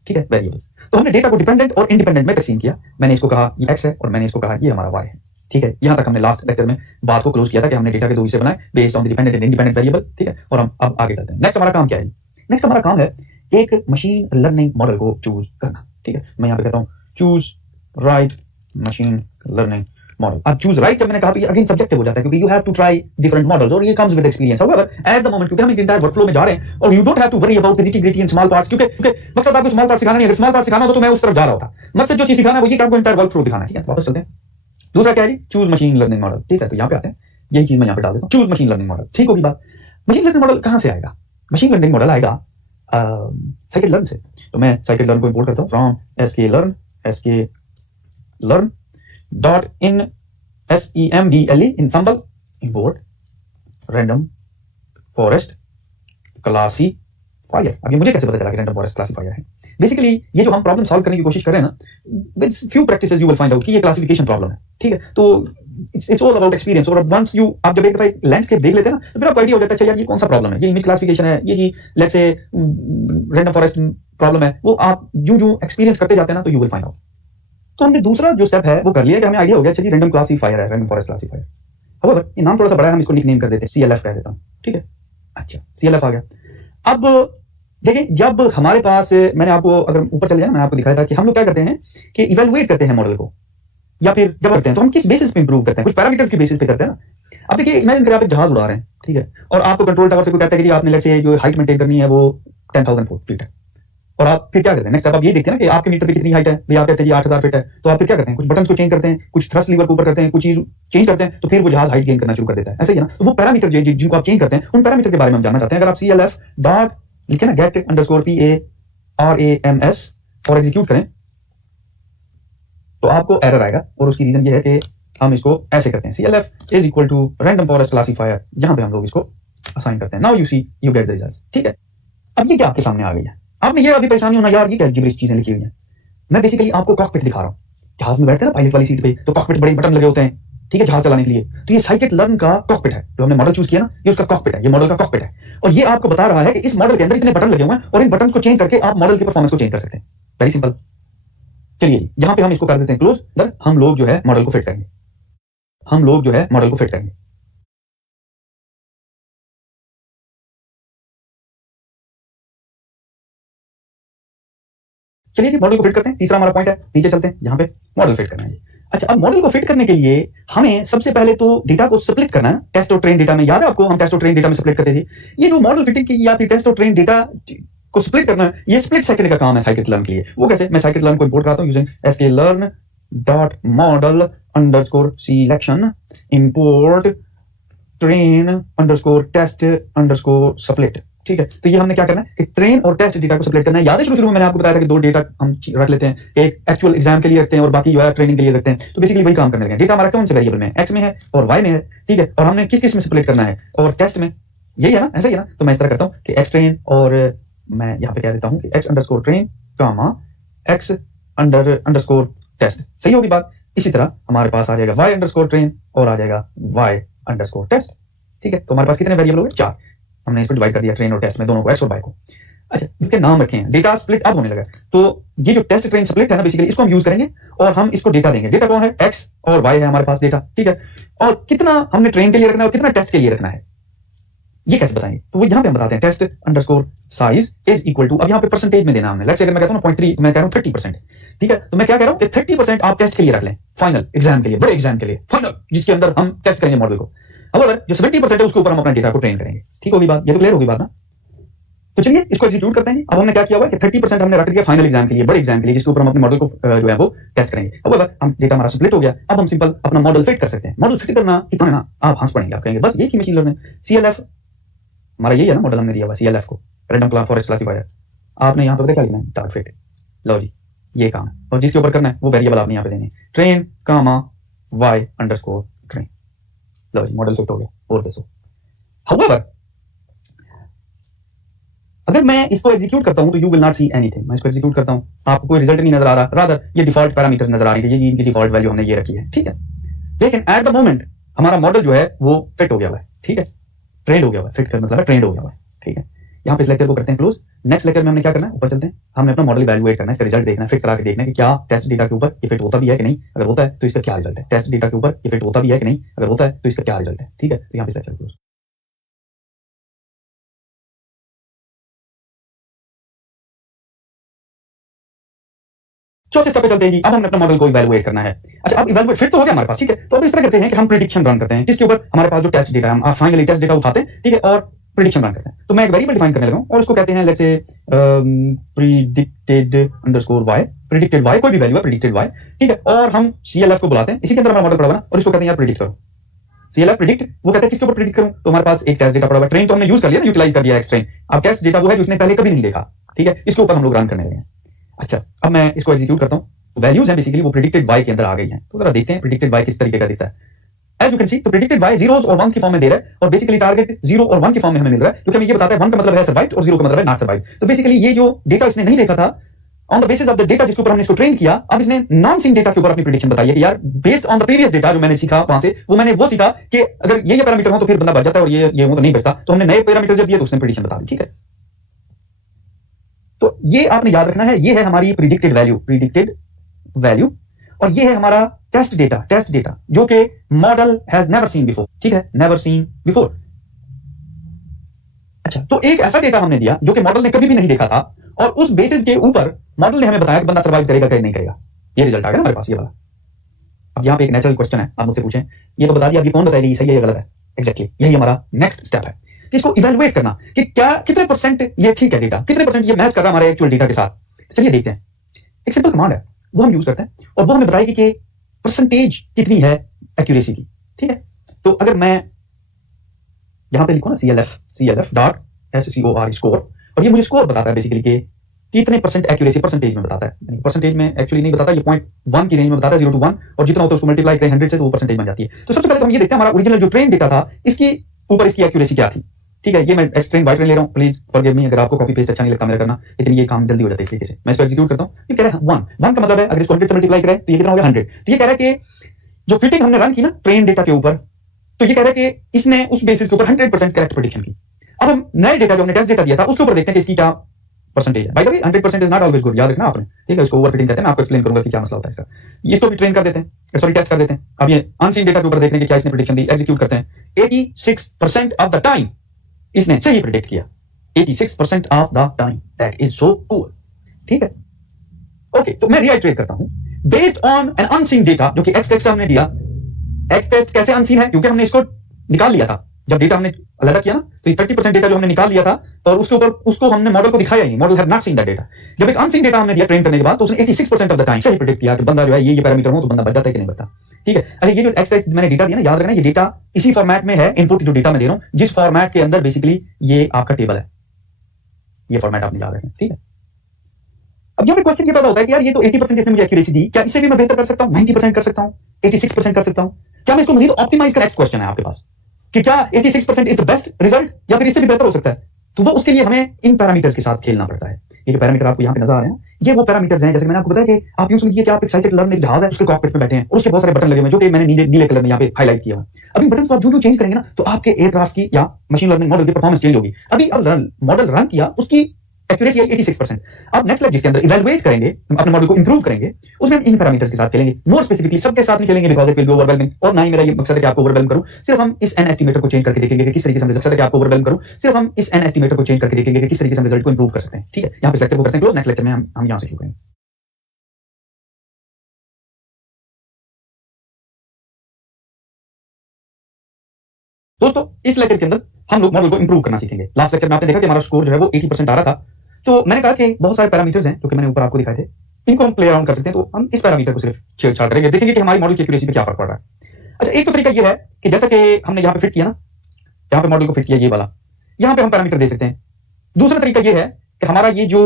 ठीक है, वेरिएबल्स। तो हमने डेटा को डिपेंडेंट और इंडिपेंडेंट में तकसीम किया। मैंने इसको कहा ये एक्स है और मैंने इसको कहा ये हमारा वाई है। ठीक है, यहां तक हमने लास्ट लेक्चर में बात को क्लोज किया था कि हमने डेटा के दो हिस्से बनाए based on the dependent and independent variable. ठीक है, और हम अब आगे चलते हैं। नेक्स्ट हमारा काम क्या है? नेक्स्ट हमारा काम है एक मशीन लर्निंग मॉडल को चूज करना। ठीक है, मैं यहां पे कहता हूं choose right machine learning model. अब चूज राइट जब मैंने कहा तो ये अगेन सब्जेक्टिव हो जाता है, क्योंकि you have to try different models और ये comes with experience. However at the moment, क्योंकि हम एक इंटायर वर्कफ्लो में जा रहे हैं और you don't have to worry about the nitty-gritty and small parts, क्योंकि मकसद आपको स्मॉल पार्ट सिखाना नहीं है। अगर स्मॉल पार्ट सिखाना हो तो मैं उस तरफ जा रहा होता। मकसद जो चीज सिखाना है वो ये कि आपको इंटायर वर्कफ्लो दिखाना है। ठीक है, वापस चलते हैं। दूसरा क्या है जी? Choose machine learning model. ठीक है, तो यहां पे आते हैं, यही चीज मैं यहां पे डाल देता हूं, चूज मशीन लर्निंग मॉडल। ठीक होगी बात। मशीन लर्निंग मॉडल कहां से आएगा? मशीन लर्निंग मॉडल आएगा साइकिल लर्न से। तो मैं साइकिल लर्न को इंपोर्ट करता हूं फ्रॉम एसके लर्न डॉट इन SEMBLE ensemble import random forest classifier. अब ये मुझे कैसे पता चला कि रैंडम फॉरेस्ट क्लासीफायर है? बेसिकली ये जो हम प्रॉब्लम सॉल्व करने की कोशिश कर रहे हैं ना, with few practices you will find out कि ये क्लासिफिकेशन प्रॉब्लम है। ठीक है, तो इट्स ऑल अबाउट एक्सपीरियंस। और वंस यू आप जब एक दफा लैंडस्केप देख लेते हैं ना, तो फिर आपको आइडिया हो जाता है अच्छा यार ये कौन सा प्रॉब्लम है, ये इमेज क्लासिफिकेशन है, ये जी let's say random forest problem है। वो आप जो एक्सपीरियंस करते जाते हैं ना तो यू विल फाइंड आउट। तो हमने दूसरा जो स्टेप है वो कर लिया कि हमें आइडिया हो गया चलिए रैंडम क्लासीफायर है, रैंडम फॉरेस्ट क्लासीफायर। हाउएवर ये नाम थोड़ा सा बड़ा है, हम इसको निकनेम कर देते हैं, CLF कह देता हूं। ठीक है, अच्छा CLF आ गया। अब देखिए, जब हमारे पास, मैंने आपको अगर ऊपर चले जाए, मैं आपको दिखाया था कि हम लोग क्या करते हैं कि इवेलुएट करते हैं मॉडल को, या फिर जब करते हैं तो हम किस बेसिस पे इंप्रूव करते हैं? कुछ पैरामीटर्स के बेसिस पे करते हैं ना। अब देखिए, इमेजिन करें आप एक जहाज उड़ा रहे हैं, ठीक है, और आपको कंट्रोल टावर से कोई कहता है कि आपने लेट्स से जो हाइट मेंटेन करनी है वो 10,000 फीट है, और आप फिर क्या करते हैं? नेक्स्ट आप ये देखते हैं ना कि आपके मीटर पे कितनी हाइट है, भाई आप कहते हैं 8,000 फीट है, तो आप फिर क्या करते हैं? कुछ बटन को चेंज करते हैं, कुछ थ्रस्ट लीवर को ऊपर करते हैं, कुछ चीज चेंज करते हैं, तो फिर वो जहाज हाइट गेन करना शुरू कर देता है। ऐसे ही है ना। तो वो पैरामीटर जिनको आप चेंज करते हैं, उन पैरामीटर के बारे में हम जानना चाहते हैं। अगर आप CLF डॉट लिखे ना get_PARAMS और एग्जीक्यूट करें तो आपको एरर आएगा, और उसकी रीजन ये है कि हम इसको ऐसे करते हैं, CLF is equal to random forest classifier, यहां पे हम लोग इसको असाइन करते हैं। Now you see you get the results. ठीक है, अब ये क्या आपके सामने आ गई है? आपने ये अभी परेशानी होना यार ये क्या गिबरिश चीजें लिखी हुई हैं। मैं बेसिकली आपको कॉकपिट दिखा रहा हूं। जहाज में बैठते हैं ना पायलट वाली सीट पे, तो कॉकपिट बड़े बटन लगे होते हैं, ठीक है, जहाज चलाने के लिए। तो ये साइकिट लर्न का कॉकपिट है, जो हमने मॉडल चूज किया ना, ये उसका कॉकपिट है, ये मॉडल का कॉकपिट है। और ये आपको बता रहा है कि इस मॉडल के अंदर इतने बटन लगे हुए हैं और इन बटन को चेंज करके आप मॉडल की परफॉर्मेंस को चेंज कर सकते हैं। Very simple. चलिए जी, यहां पे हम इसको कर देते हैं क्लोज। हम लोग जो है मॉडल को फिट करेंगे, चलिए जी, मॉडल को फिट करते हैं। तीसरा हमारा पॉइंट है, नीचे चलते हैं, यहाँ पे मॉडल फिट करना है। अच्छा, अब मॉडल को फिट करने के लिए हमें सबसे पहले तो डेटा को स्प्लिट करना है। टेस्ट और ट्रेन डेटा में याद है आपको, हम टेस्ट और ट्रेन डेटा में स्प्लिट करते थे। ये जो मॉडल फिटिंग की या फिर टेस्ट और ट्रेन डेटा को स्प्लिट करना है, ये स्प्लिट सेकंड का काम है साइकिट लर्न के लिए। वो कैसे? मैं साइकिट लर्न को इंपोर्ट करता हूं using sklearn dot model underscore selection import train underscore test underscore split. ठीक है, तो ये हमने क्या करना है कि ट्रेन और टेस्ट डेटा को स्प्लिट करना है। याद है शुरू में मैंने आपको बताया था कि दो डेटा हम रख लेते हैं, एक एक्चुअल एग्जाम के लिए रखते हैं और बाकी जो है ट्रेनिंग के लिए रखते हैं। तो बेसिकली वही काम करने लगे। डेटा हमारा कौन से वेरिएबल में? एक्स में है और वाई में है। ठीक है, और हमने किस किस में स्प्लिट करना है? और टेस्ट में, यही है ना, ऐसा ही है ना। तो मैं इस तरह करता हूँ कि एक्स ट्रेन, और मैं यहाँ पे कह देता हूँ कि एक्स अंडरस्कोर ट्रेन कामा एक्स अंडरस्कोर टेस्ट। सही होगी बात। इसी तरह हमारे पास आ जाएगा वाई अंडरस्कोर ट्रेन और आ जाएगा वाई अंडरस्कोर टेस्ट। ठीक है, तो हमारे पास कितने वेरिएबल हो गए? 4। हमने इसको डिवाइड कर दिया ट्रेन और टेस्ट में, दोनों को, एक्स और वाई को। अच्छा, इसके नाम रखे हैं, डेटा स्प्लिट अब होने लगा। तो ये जो टेस्ट ट्रेन स्प्लिट है ना, बेसिकली इसको हम यूज करेंगे और हम इसको डेटा देंगे। डेटा कौन है? एक्स और वाई है हमारे पास डेटा, ठीक है। और कितना हमने ट्रेन के लिए रखना है और कितना टेस्ट के लिए रखना है, ये कैसे बताएंगे? तो वो यहां पे हम बताते हैं test underscore size is equal to, अब यहां पे परसेंटेज में देना हमने। लेट्स से अगर मैं कहता हूं 0.3, मैं कह रहा हूं 30%, ठीक है। तो मैं क्या कह रहा हूं कि 30% आप टेस्ट के लिए रख लें, फाइनल एग्जाम के लिए, बड़े एग्जाम के लिए, फाइनल जिसके अंदर हम टेस्ट करेंगे मॉडल को। अब जो 70% है उसके ऊपर हम अपना डेटा को ट्रेन करेंगे। ठीक होगी बात? ये तो क्लियर होगी बात ना? तो चलिए इसको एग्जीक्यूट करते हैं। अब हमने क्या किया हुआ है कि 30% हमने रख दिया फाइनल एग्जाम के लिए, बड़े एग्जाम के लिए, जिसके ऊपर हम अपने मॉडल को जो है वो टेस्ट करेंगे। अब हम डेटा हमारा स्प्लिट हो गया, अब हम सिंपल अपना मॉडल फिट कर सकते हैं। मॉडल फिट करना इतना ना आप हंस पड़ेंगे, आप कहेंगे बस यही थी मशीन लर्निंग। CLF हमारा यही है ना मॉडल, हमने दिया हुआ CLF को, रैंडम फॉरेस्ट क्लासिफायर। आपने यहाँ पर क्या लिखना है? Target fit. लो जी, ये काम है, और जिसके ऊपर करना है वो वेरिएबल आपने यहाँ पे देने, ट्रेन कामा y अंडरस्कोर ट्रेन। लो जी, मॉडल फिट हो गया। और देखो हाउएवर अगर मैं इसको एग्जीक्यूट करता हूं तो you will not see anything. मैं इसको एग्जीक्यूट करता हूं, आपको कोई रिजल्ट नहीं नजर आ रहा, रादर ये डिफॉल्ट पैरामीटर नजर आ रही है, ये इनकी डिफॉल्ट वैल्यू हमने ये रखी है, ठीक है। लेकिन एट द मोमेंट हमारा मॉडल जो है वो फिट हो गया हुआ है, ठीक है, ट्रेंड हो गया हुआ है। फिट का मतलब है ट्रेंड हो गया हुआ है, ठीक है। यहाँ पे इस लेक्चर को करते हैं क्लोज। नेक्स्ट लेक्चर में हमने क्या करना है, ऊपर चलते हैं, हमने अपना मॉडल इवैल्यूएट करना है, इसका रिजल्ट देखना है, फिट करा के देखना है कि क्या टेस्ट डेटा के ऊपर इफेक्ट होता भी है कि नहीं। अगर होता है तो इसका क्या रिजल्ट है, टेस्ट डेटा के ऊपर इफेक्ट होता भी है कि नहीं, अगर होता है तो इसका क्या रिजल्ट है, ठीक है। तो यहाँ पे इस लेक्चर क्लोज। चौथे स्टेप पे चलते हैं जी। अब हमने अपना मॉडल को इवैल्यूएट करना है। अच्छा, अब इवैल्यूएट फिट तो हो गया हमारे पास, ठीक है। तो अब इस तरह करते हैं कि हम प्रेडिक्शन रन करते हैं, जिसके ऊपर हमारे पास जो टेस्ट डेटा है, हम फाइनली टेस्ट डेटा उठाते हैं, ठीक है, और प्रेडिक्शन रन करते हैं। तो मैं एक वेरिएबल डिफाइन करने लगा हूं और उसको कहते हैं let's say predicted underscore y, predicted y कोई भी वैल्यू है, प्रेडिक्टेड y, ठीक है। और हम CLF को बुलाते हैं, इसी के अंदर हमारा मॉडल पड़ा हुआ ना, और इसको कहते हैं यार प्रेडिक्ट करो। CLF प्रेडिक्ट, वो कहते हैं किसके ऊपर प्रेडिक्ट करूं, तो हमारे पास एक टेस्ट डेटा पड़ा हुआ है, ट्रेन तो हमने यूज कर लिया ना, यूटिलाइज कर दिया एक्स ट्रेन। अब टेस्ट डेटा वो है जो उसने पहले कभी नहीं देखा, ठीक है, इसके ऊपर हम लोग रन करने लगे हैं। अच्छा, अब मैं इसको एग्जीक्यूट करता हूं। वैल्यूज है बेसिकली वो प्रेडिक्टेड y के अंदर आ गई हैं। तो जरा देखते हैं प्रेडिक्टेड y किस तरीके का दिखता है। एज यू कैन सी, तो प्रेडिक्टेड y जीरोस और वंस की फॉर्म में दे रहा है, और बेसिकली टारगेट 0 और 1 की फॉर्म में हमें मिल रहा है, क्योंकि हमें ये बताता है 1 का मतलब है सर्वाइव्ड और 0 का मतलब है नॉट सर्वाइव्ड। तो बेसिकली ये जो डेटा इसने नहीं देखा था, on the basis of the data जिसके ऊपर हमने इसको ट्रेन किया, अब इसने नॉन सीन डेटा के ऊपर अपनी प्रेडिक्शन बताई है कि यार based on the previous data जो मैंने सीखा वहां से, वो मैंने वो सीखा कि अगर ये पैरामीटर हो तो फिर बंदा बच जाता है, और ये हो तो नहीं बचता। तो हमने नए पैरामीटर जब दिए तो उसने प्रेडिक्शन बता दी, ठीक है। तो ये आपने याद रखना है, ये है हमारी प्रेडिक्टेड वैल्यू, और ये है हमारा टेस्ट डेटा जो कि model has never seen before, ठीक है, नेवर सीन बिफोर। अच्छा, तो एक ऐसा डेटा हमने दिया जो कि मॉडल ने कभी भी नहीं देखा था, और उस बेसिस के ऊपर मॉडल ने हमें बताया कि बंदा सर्वाइव करेगा कि नहीं करेगा। ये रिजल्ट आ गया ना हमारे पास, ये वाला। अब यहाँ पे एक नेचुरल क्वेश्चन है, आप मुझसे पूछें, ये तो बता दिया, अब ये कौन बताएगा ये सही है या गलत है। एग्जैक्टली यही हमारा नेक्स्ट स्टेप है कि इसको इवैल्यूएट करना कि क्या कितने परसेंट ये ठीक है डेटा, कितने परसेंट ये मैच कर रहा है हमारे एक्चुअल डेटा के साथ। तो चलिए देखते हैं, एक सिंपल कमांड है वो हम यूज करते हैं, और वो हमें बताएगी कि परसेंटेज कितनी है एक्यूरेसी की, ठीक है। तो अगर मैं यहां पे लिखूं ना CLF डॉट SCOR स्कोर, और ये मुझे स्कोर बताता है बेसिकली कि कितने परसेंट एक्यूरेसी, परसेंटेज में बताता है, परसेंटेज में एक्चुअली नहीं बताता, ये 0.1 की रेंज में बताता है, 0 to 1, और जितना होता है उसको मल्टीप्लाई करें 100 से तो वो परसेंटेज बन जाती है। तो सबसे पहले तो हम ये देखते हैं हमारा ओरिजिनल जो ट्रेन डेटा था इसकी ऊपर इसकी एक्यूरेसी क्या थी, ठीक है। ये मैं एक्स ट्रेन वाई ट्रेन ले रहा हूं, प्लीज फॉरगिव मी अगर आपको कॉपी पेस्ट अच्छा नहीं लगता मेरा करना, लेकिन ये काम जल्दी हो जाता है इस तरीके से। मैं इसको एग्जीक्यूट करता हूं, ये कह रहा है 1 का मतलब है अगर इसको 100 से मल्टीप्लाई करें तो ये कितना हो गया 100। तो ये कह रहा है कि जो फिटिंग हमने रन की ना ट्रेन डेटा के ऊपर, तो ये कह रहा है कि इसने उस बेसिस के ऊपर 100% करेक्ट प्रेडिक्शन की। अब हम नए डेटा जो हमने टेस्ट डेटा दिया था उसके ऊपर देखते हैं कि इसकी क्या परसेंटेज है। Bye the way 100% is not always good, याद रखना आपने, ठीक है। इसको ओवर फिटिंग कहते हैं, मैं आपको एक्सप्लेन करूंगा कि क्या मसला होता है इसका। इसको भी ट्रेन कर देते हैं, सॉरी टेस्ट कर देते हैं। अब ये अनसीन डेटा के ऊपर देखने की क्या इसने प्रेडिक्शन दी, एग्जीक्यूट करते हैं। 86% ऑफ द टाइम इसने सही प्रेडिक्ट किया, 86% of the time, that is so cool, ठीक है। ओके, तो मैं रिआइट्रेट करता हूं, based on an unseen data जो कि एक्स टेस्ट हमने दिया। एक्स टेस्ट कैसे अनसीन है, क्योंकि हमने इसको निकाल लिया था, जब डेटा हमने अलग किया ना, तो ये 30% डेटा जो हमने निकाल लिया था, और उसके ऊपर उसको हमने मॉडल को दिखाया ही, model have not seen that data. जब एक अनसीन डेटा हमने दिया ट्रेन करने के बाद, तो उसने 86% ऑफ द टाइम सही प्रेडिक्ट किया कि बंदा जो है ये पैरामीटर हो तो बंदा बच जाता है कि नहीं बचता, ठीक है। अरे ये जो एक्स टेस्ट मैंने डेटा दिया ना, याद रखना ये डेटा इसी फॉर्मेट में है, इनपुट जो डेटा मैं दे रहा हूं, जिस फॉर्मेट के अंदर बेसिकली ये आपका टेबल है, ये फॉर्मेट आपने याद रखना, ठीक है। अब यहाँ पे क्वेश्चन ये पैदा होता है कि यार ये तो 80% इसने मुझे एक्यूरेसी दी, क्या इससे भी मैं बेहतर कर सकता हूं, 90% कर सकता हूं, 86% कर सकता हूं, क्या मैं इसको मजीद ऑप्टिमाइज कर, नेक्स्ट क्वेश्चन है आपके पास कि क्या 86% इज द बेस्ट रिजल्ट या फिर इससे भी बेहतर हो सकता है। तो वो उसके लिए हमें इन पैरामीटर्स के साथ खेलना पड़ता है। ये जो पैरामीटर आपको यहाँ पे नजर आ रहे हैं, ये वो पैरामीटर्स हैं, जैसे मैंने आपको बताया कि आप यूं समझिए कि आप एक साइकिल लर्न एक जहाज है, उसके कॉकपिट में बैठे हैं और उसके बहुत सारे बटन लगे हुए हैं जो कि मैंने नीले कलर में यहाँ पे हाईलाइट किया है। अभी बटन को आप जो चेंज करेंगे ना, तो आपके एयरक्राफ्ट की या मशीन लर्निंग मॉडल की परफॉर्मेंस चेंज होगी। अभी अब मॉडल रन किया, उसकी एक्यूरेसी आई 86%। अब नेक्स्ट लेक्चर जिसके अंदर इवैल्यूएट करेंगे, अपने मॉडल को इंप्रूव करेंगे, उसमें हम इन पैरामीटर्स के साथ खेलेंगे। मोर स्पेसिफिकली सबके साथ नहीं खेलेंगे because it will be overwhelming, और ना ही मेरा ये मकसद है कि आपको ओवरवेलम करूं। सिर्फ हम इस एन एस्टिमेटर को चेंज करके देखेंगे कि किस तरीके से हम रिजल्ट है कि आपको ओवरवेलम करूं। सिर्फ हम इस एन एस्टिमेटर को चेंज करके देखेंगे कि किस तरीके से हम रिजल्ट को इंप्रूव कर सकते हैं। ठीक है, यहां पे इस लेक्चर को करते हैं क्लोज। नेक्स्ट लेक्चर में हम यहां से शुरू करेंगे। दोस्तों इस लेक्चर के अंदर हम लोग मॉडल को इंप्रूव करना सीखेंगे। लास्ट लेक्चर में आपने देखा कि हमारा स्कोर जो है वो 80% आ रहा था, तो मैंने कहा कि बहुत सारे पैरामीटर्स हैं जो कि मैंने ऊपर आपको दिखाए थे, इनको हम प्ले अराउंड कर सकते हैं। तो हम इस पैरामीटर को सिर्फ छेड़छाड़ करेंगे, देखेंगे कि हमारी मॉडल की एक्यूरेसी पे क्या फर्क पड़ रहा है। अच्छा, एक तो तरीका ये है कि जैसा कि हमने यहाँ पे फिट किया ना, यहाँ पे मॉडल को फिट किया ये वाला, यहाँ पे हम पैरामीटर दे सकते हैं। दूसरा तरीका ये है कि हमारा ये जो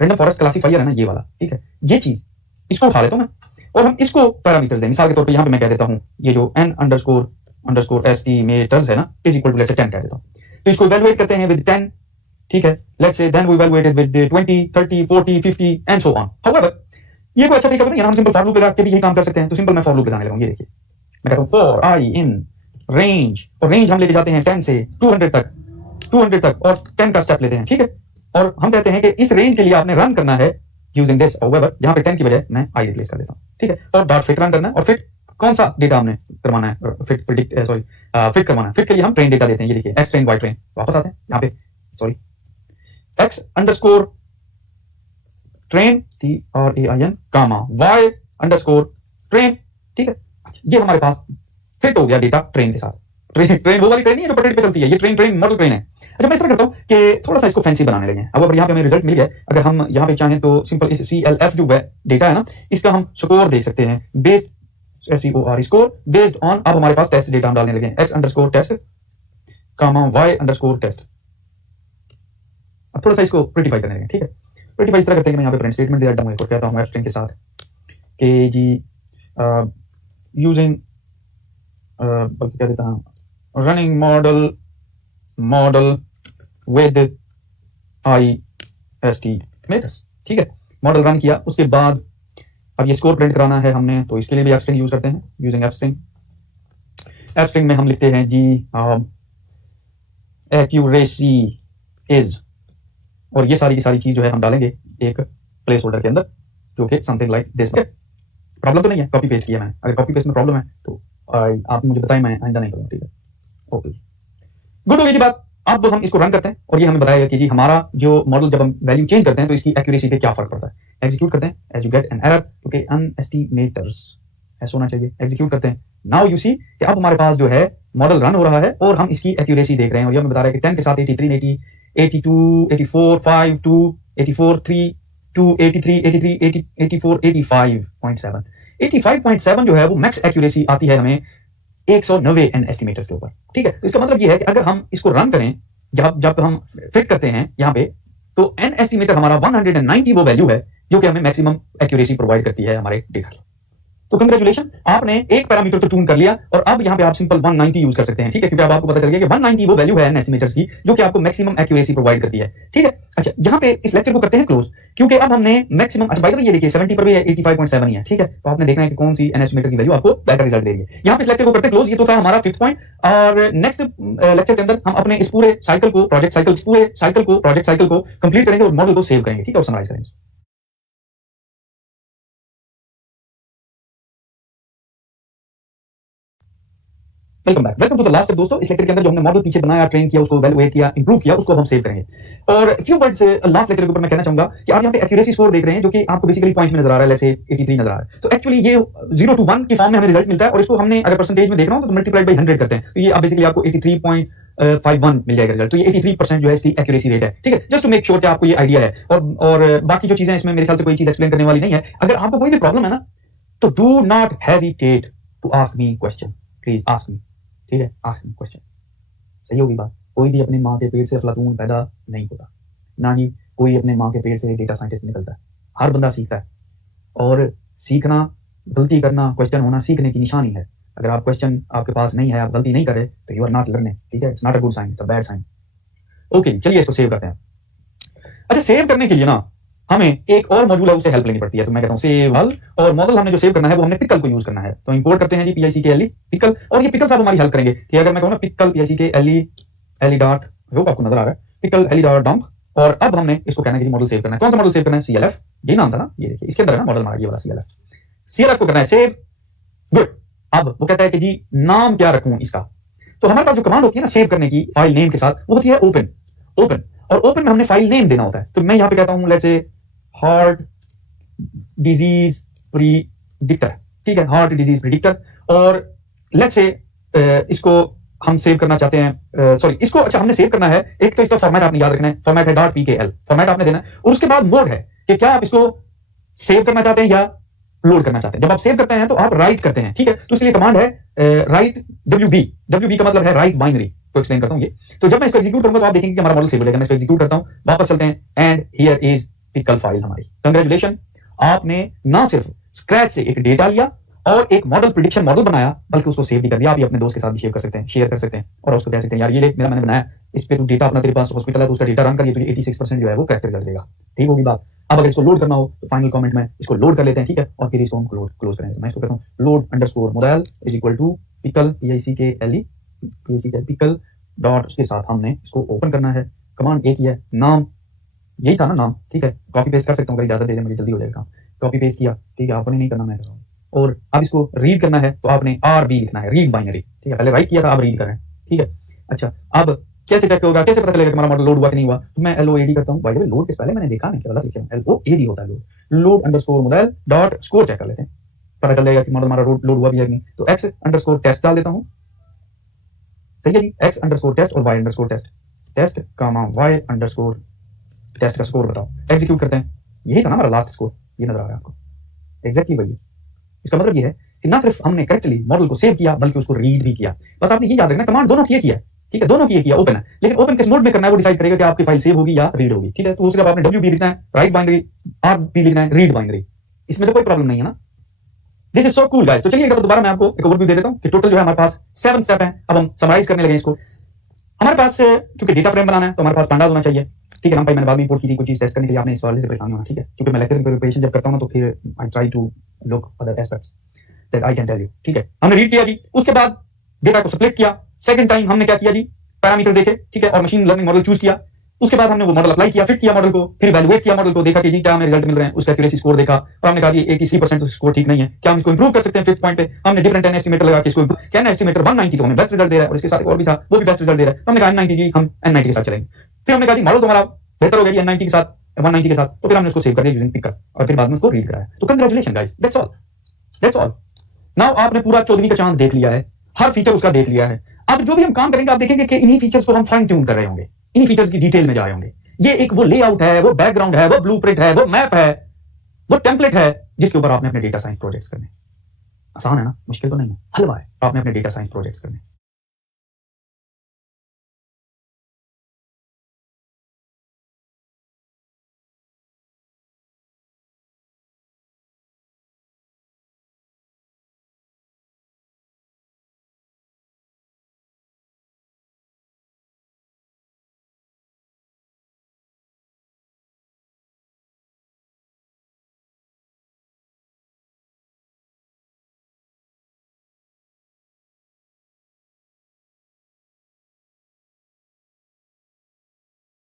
रैंडम फॉरेस्ट क्लासीफायर है ना, ये वाला, ठीक है, ये चीज इसको उठा लेता हूं मैं और हम इसको पैरामीटर्स दें। मिसाल के तौर पे यहाँ पे मैं कह देता हूँ ये जो n अंडरस्कोर एस्टिमेटर्स है ना is equal to let's say 10 कह देता हूँ। तो इसको इवैल्यूएट करते हैं विद 10, ठीक है, let's say then we evaluate it with 20, 30, 40, 50 and so on. However ये कोई अच्छा तरीका तो नहीं है, हम सिंपल फॉर लूप लगा के भी यही काम कर सकते हैं। तो सिंपल मैं फॉर लूप लगाने लगा हूं। ये देखिए मैं कहता हूं फॉर आई इन रेंज, और रेंज हम लेके जाते हैं 10 से 200 तक और 10 का स्टेप लेते हैं, ठीक है। और हम कहते हैं कि इस रेंज के लिए आपने रन करना है यूजिंग दिस। हाउएवर यहां पे 10 की बजाय मैं आई रिप्लेस कर देता हूं, ठीक है। और डॉट फिट रन करना है, और फिट कौन सा डेटा हमने करवाना है, फिट करवाना है। फिट के लिए हम ट्रेन डेटा देते हैं। ये देखिए एक्स ट्रेन वाई ट्रेन, वापस आते हैं यहाँ पे, sorry, x underscore train TRAIN comma y underscore train, ठीक है। ये हमारे पास फिट हो गया डेटा ट्रेन के साथ। ट्रेन वो वाली ट्रेन नहीं है जो पटरी पे चलती है, ये ट्रेन मॉडल ट्रेन है। अच्छा, मैं इस तरह करता हूँ कि थोड़ा सा इसको फैंसी बनाने लगे। अब यहाँ पे हमें रिजल्ट मिल गया। अगर हम यहाँ पे चाहें तो सिंपल इस CLF जो डेटा है ना, इसका हम स्कोर देख सकते हैं, based SCOR score based on. अब हमारे पास टेस्ट डेटा हम डालने लगे, x underscore test comma y underscore test. अब थोड़ा सा इसको प्रिटिफाई करने लगे, ठीक है। प्रिटिफाई इस तरह करते हैं कि मैं यहाँ पे प्रिंट स्टेटमेंट दे देता हूँ, कहता हूँ स्ट्रिंग के साथ कि जी यूजिंग बल्कि क्या देता हूँ running model with I estimators, ठीक है। मॉडल रन किया, उसके बाद अब ये स्कोर प्रिंट कराना है हमने, तो इसके लिए भी एफस्ट्रिंग यूज करते हैं यूजिंग एफस्ट्रिंग। एफस्ट्रिंग में हम लिखते हैं जी एक्यूरेसी इज, और ये सारी की सारी चीज जो है हम डालेंगे एक प्लेस होल्डर के अंदर, जो कि समथिंग लाइक दिस। प्रॉब्लम तो नहीं है, कॉपी पेस्ट किया मैंने। अगर कॉपी पेस्ट में प्रॉब्लम है तो आप मुझे बताएं, मैं आइंदा नहीं करूंगा, ठीक है। ओके, गुड हो गई जी बात। अब हम इसको रन करते हैं और ये हमें बताएगा कि जी हमारा जो मॉडल जब हम वैल्यू चेंज करते हैं तो इसकी एक्यूरेसी पे क्या फर्क पड़ता है। एग्जीक्यूट करते हैं, as you get an error क्योंकि अनएस्टिमेटर्स ऐसा होना चाहिए। एग्जीक्यूट करते हैं, नाउ यू सी कि अब हमारे पास जो है मॉडल रन हो रहा है और हम इसकी एक्यूरेसी देख रहे हैं। और ये हमें बता रहा है कि 10 के साथ 83, 80, 82, 84, 5, 2, 84, 3, 2, 83, 83, 80, 84, 85.7। 85.7 जो है वो मैक्स एक्यूरेसी आती है हमें 190 एन एस्टिमेटर्स के ऊपर, ठीक है। तो इसका मतलब ये है कि अगर हम इसको रन करें, जब हम फिट करते हैं यहाँ पे, तो एन एस्टिमेटर हमारा 190 वो वैल्यू है जो कि हमें मैक्सिमम एक्यूरेसी प्रोवाइड करती है हमारे डेटा की। तो कंग्रेचुलेशन, आपने एक पैरामीटर तो ट्यून कर लिया और अब यहाँ पे आप सिंपल 190 यूज कर सकते हैं, ठीक है, क्योंकि अब आपको पता चल गया कि 190 वो वैल्यू है एन एस्टिमेटर्स की जो कि आपको मैक्सिमम एक्यूरेसी प्रोवाइड करती है, ठीक है। अच्छा, यहाँ पे इस लेक्चर को करते हैं क्लोज, क्योंकि अब हमने मैक्सिमम, अच्छा बाय द वे ये देखिए 70 पर भी है, 85.7 ही है, ठीक है। तो आपने देखना है कि कौन सी एन एस्टिमेटर की वैल्यू आपको बेटर रिजल्ट दे रही है। यहाँ पे इस लेक्चर को करते हैं क्लोज। ये तो था हमारा 5th पॉइंट, और नेक्स्ट लेक्चर के अंदर हम अपने इस पूरे साइकिल को, प्रोजेक्ट साइकिल को कंप्लीट करेंगे और मॉडल को सेव करेंगे, ठीक है, और समराइज करेंगे। Welcome to the last step दोस्तों। इस लेक्चर के अंदर जो हमने मॉडल पीछे बनाया, ट्रेन किया, उसको इवैल्यूएट किया, इंप्रूव किया, उसको हम सेव करेंगे। और फ्यू वर्ड्स लास्ट लेक्चर के ऊपर मैं कहना चाहूंगा कि आप यहाँ पे एक्यूरेसी स्कोर देख रहे हैं जो कि आपको बेसिकली पॉइंट में नजर आ रहा है, लेट्स से 83 नजर आ रहा है। तो एक्चुअली ये 0 to 1 की फॉर्म में हमें रिजल्ट मिलता है, और इसको हमने अगर परसेंटेज में देख रहा हूं तो मल्टीप्लाइड बाय 100 करते हैं, तो ये आप बेसिकली आपको 83.51 मिल जाएगा रिजल्ट। तो ये 83% जो है इसकी एक्यूरेसी रेट है, ठीक है, जस्ट टू मेक श्योर कि आपको ये आइडिया है। और बाकी जो चीजें इसमें मेरे ख्याल से कोई चीज एक्सप्लेन करने वाली नहीं है। अगर आपको कोई भी प्रॉब्लम है ना, तो do not hesitate to ask me question, please ask me, ठीक है, आस्क मी क्वेश्चन। सही होगी बात। कोई भी अपने माँ के पेट से अफलातून पैदा नहीं होता, ना ही कोई अपने माँ के पेट से डेटा साइंटिस्ट निकलता है। हर बंदा सीखता है, और सीखना, गलती करना, क्वेश्चन होना सीखने की निशानी है। अगर आप क्वेश्चन आपके पास नहीं है, आप गलती नहीं करे, तो यू आर नॉट लर्निंग, ठीक है, it's not a good sign, it's a bad sign. Okay, चलिए इसको सेव करते हैं। अच्छा, सेव करने के लिए ना हमें एक और मॉड्यूल है, उससे हेल्प लेनी पड़ती है। तो मैं कहता हूँ सेव हल, और मॉडल हमने जो सेव करना है वो हमने पिकल को यूज करना है। तो इंपोर्ट करते हैं जी PICKLE पिकल, और ये पिकल साहब हमारी हेल्प करेंगे कि अगर मैं कहूँ ना पिकल PICKLE डॉट, होप आपको नजर आ रहा है, पिकल LE डॉट डंप, और अब हमने इसको कहना है कि मॉडल सेव करना है। कौन सा मॉडल सेव करना है? CLF, यही नाम था ना, ये देखिए इसके अंदर है ना मॉडल हमारा, ये वाला CLF को करना है सेव। गुड। अब वो कहता है कि जी नाम क्या रखूं इसका। तो हमारे पास जो कमांड होती है ना सेव करने की फाइल नेम के साथ, वो होती है ओपन। और ओपन में हमने फाइल नेम देना होता है। तो मैं यहां पे कहता हूं let's say heart disease predictor, ठीक है, हार्ट डिजीज प्रीडिक्टर। और लेट्स से इसको हम सेव करना चाहते हैं, सॉरी इसको, अच्छा हमने सेव करना है। एक तो इसका फॉर्मेट आपने याद रखना है, फॉर्मेट है .pkl, फॉर्मेट आपने देना है। और उसके बाद मोड है कि क्या आप इसको सेव करना चाहते हैं या लोड करना चाहते हैं। जब आप सेव करते हैं तो आप राइट करते हैं, ठीक है, तो इसके लिए कमांड है राइट WB का मतलब है राइट बाइनरी। तो एक्सप्लेन करता हूं ये। तो जब मैं इसको एग्जीक्यूट करूंगा तो आप देखेंगे कि हमारा मॉडल सेव हो जाएगा। मैं इसको एग्जीक्यूट करता हूं, वापस चलते हैं, and here is pickle file हमारी। कंग्रेचुलेशन, आपने ना सिर्फ स्क्रैच से एक डेटा लिया और एक मॉडल प्रिडिक्शन मॉडल बनाया, बल्कि उसको सेव भी कर दिया। आप ये अपने दोस्त के साथ भी शेयर कर सकते हैं और उसको कह सकते हैं यार ये मेरा मैंने बनाया, इस पे तू डेटा अपना, तेरे पास हॉस्पिटल है तो उसका डेटा रन करिए, तो 86% जो है वो करेक्ट रिजल्ट देगा। ठीक होगी बात। अब अगर इसको लोड करना हो तो फाइनल कमेंट में इसको लोड कर लेते हैं, ठीक है, और फिर इसको हम क्लोज करेंगे। तो मैं इसको कहता हूं load underscore model is equal to pickle pickle dot, उसके साथ हमने इसको ओपन करना है। कमांड एक ही है, नाम यही था ना नाम, ठीक है, कॉपी पेस्ट कर सकता हूँ, अगर इजाजत दे दे मुझे जल्दी हो जाएगा काम। कॉपी पेस्ट किया, ठीक है, आपने नहीं करना, मैं कर रहा हूँ। और अब इसको रीड करना है तो आपने RB लिखना है, रीड बाइनरी, ठीक है, पहले राइट किया था, अब रीड कर रहे हैं, ठीक है। अच्छा, अब कैसे चेक होगा, कैसे पता चलेगा कि हमारा मॉडल लोड हुआ कि नहीं हुआ? तो मैं LOAD करता हूँ। बाय द वे लोड के पहले मैंने देखा नहीं, क्या गलत लिखा है, LOAD होता है load underscore model dot score check कर लेते हैं, पता चल जाएगा कि मॉडल हमारा लोड हुआ भी है कि नहीं। तो X अंडरस्कोर टेस्ट डाल देता हूँ, सही है जी, X अंडरस्कोर टेस्ट और Y अंडरस्कोर टेस्ट कामा Y अंडरस्कोर टेस्ट का स्कोर बताओ। एग्जीक्यूट करते हैं, यही था ना हमारा लास्ट स्कोर, ये नजर आ रहा है आपको, एग्जैक्टली वही है। इसका मतलब ये है कि ना सिर्फ हमने करेक्टली मॉडल को सेव किया बल्कि उसको रीड भी किया। बस आपने ये याद रखना, कमांड दोनों किया है, ठीक है, दोनों किया ओपन है, लेकिन ओपन किस मोड में करना है वो डिसाइड करेगा कि आपकी फाइल सेव होगी या रीड होगी, ठीक है। तो उसके बाद आपने WB लिखना है, राइट बाइनरी, RB लिखना है, रीड बाइनरी, इसमें तो कोई प्रॉब्लम नहीं है ना। This is so cool guys. तो चलिए एक बार दोबारा मैं आपको एक ओवरव्यू दे देता हूं कि टोटल जो है हमारे पास 7 स्टेप है। अब हम समराइज करने लगे इसको। हमारे पास क्योंकि डेटा फ्रेम बनाना है तो हमारे पास पांडास होना चाहिए, ठीक है ना भाई। मैंने बाद में इंपोर्ट की थी कोई चीज टेस्ट करने के लिए, आपने इस वाले से परेशान होना, ठीक है, क्योंकि मैं लेक्चर की प्रिपरेशन जब करता हूं ना तो फिर I try to look other aspects that I can tell you, ठीक है। हमने रीड किया जी, उसके बाद डेटा को स्प्लिट किया, सेकंड टाइम हमने क्या किया जी, पैरामीटर देखे, ठीक है, और मशीन लर्निंग मॉडल चूज किया। उसके बाद हमने वो मॉडल अप्लाई किया, फिट किया मॉडल को, फिर इवैल्यूएट किया मॉडल को, देखा कि जी क्या हमें रिजल्ट मिल रहे हैं, उसका एक्यूरेसी स्कोर देखा और हमने कहा कि 83% स्कोर ठीक नहीं है, क्या हम इसको इंप्रूव कर सकते हैं। फिफ्थ पॉइंट पे हमने डिफरेंट एन एस्टिमेटर लगा के इसको, कैन एस्टिमेटर 190 तो हमें बेस्ट रिजल्ट दे रहा है और इसके साथ एक और भी था वो भी बेस्ट रिजल्ट दे रहा है। हमने कहा N90 की हम N90 के साथ चलेंगे। फिर हमने कहा जी मॉडल तो हमारा बेहतर हो गया जी N90 के साथ, 190 के साथ, तो फिर हमने उसको सेव कर दिया यूजिंग पिकर और फिर बाद में उसको रीड कराया। तो congratulation guys, that's all. Now आपने पूरा 14वीं का चांद देख लिया है, हर फीचर उसका देख लिया है। अब जो भी हम काम करेंगे आप देखेंगे कि इन्हीं फीचर्स को हम फाइन ट्यून कर रहे होंगे, इन्हीं फीचर्स की डिटेल में जा रहे होंगे। ये एक वो लेआउट है, वो बैकग्राउंड है, वो ब्लूप्रिंट है, वो मैप है, वो टेम्पलेट है जिसके ऊपर आपने अपने डेटा साइंस प्रोजेक्ट्स करने। आसान है ना, मुश्किल तो नहीं है, हलवा है आपने अपने डेटा साइंस प्रोजेक्ट्स करने।